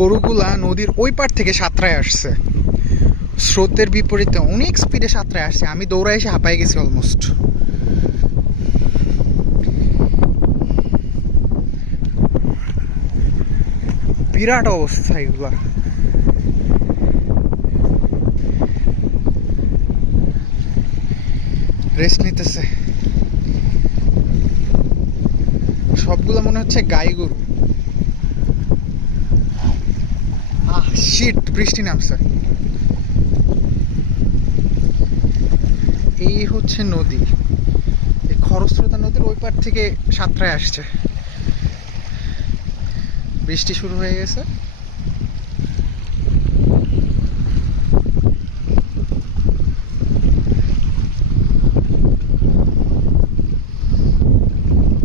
গরুগুলা নদীর ওই পার থেকে সাঁতরায় আসছে, স্রোতের বিপরীতে অনেক স্পিডে সাঁতরায় আসছে। আমি দৌড়ায় এসে হাঁপাই গেছি অলমোস্ট। বিরাট অবস্থা এগুলা। রেস্ট নিতেছে সবগুলো, মনে হচ্ছে গাই গরু। শিট, বৃষ্টি নামছে। এই হচ্ছে নদী, এই খরস্রোতা নদীর ওই পার থেকে সাঁতরায় আসছে। বৃষ্টি শুরু হয়ে গেছে।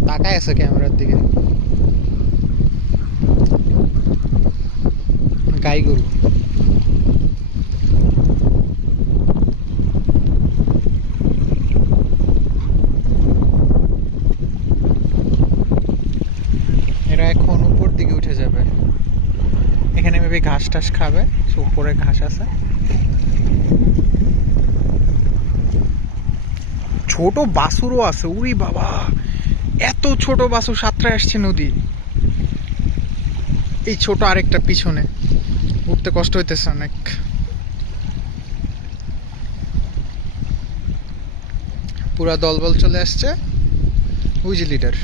তাকায় আছে ক্যামেরার দিকে। গাই গরু। এরা এখন উপর দিকে উঠে যাবে। এখানে মেবি ঘাস টাস খাবে, উপরে ঘাস আছে। ছোট বাছুরও আছে। উরি বাবা, এত ছোট বাছুর সাঁতরায় আসছে নদী। এই ছোট আরেকটা পিছনে, উঠতে কষ্ট হইতেছে অনেক। পুরা দলবল চলে আসছে। ওই যে লিডার।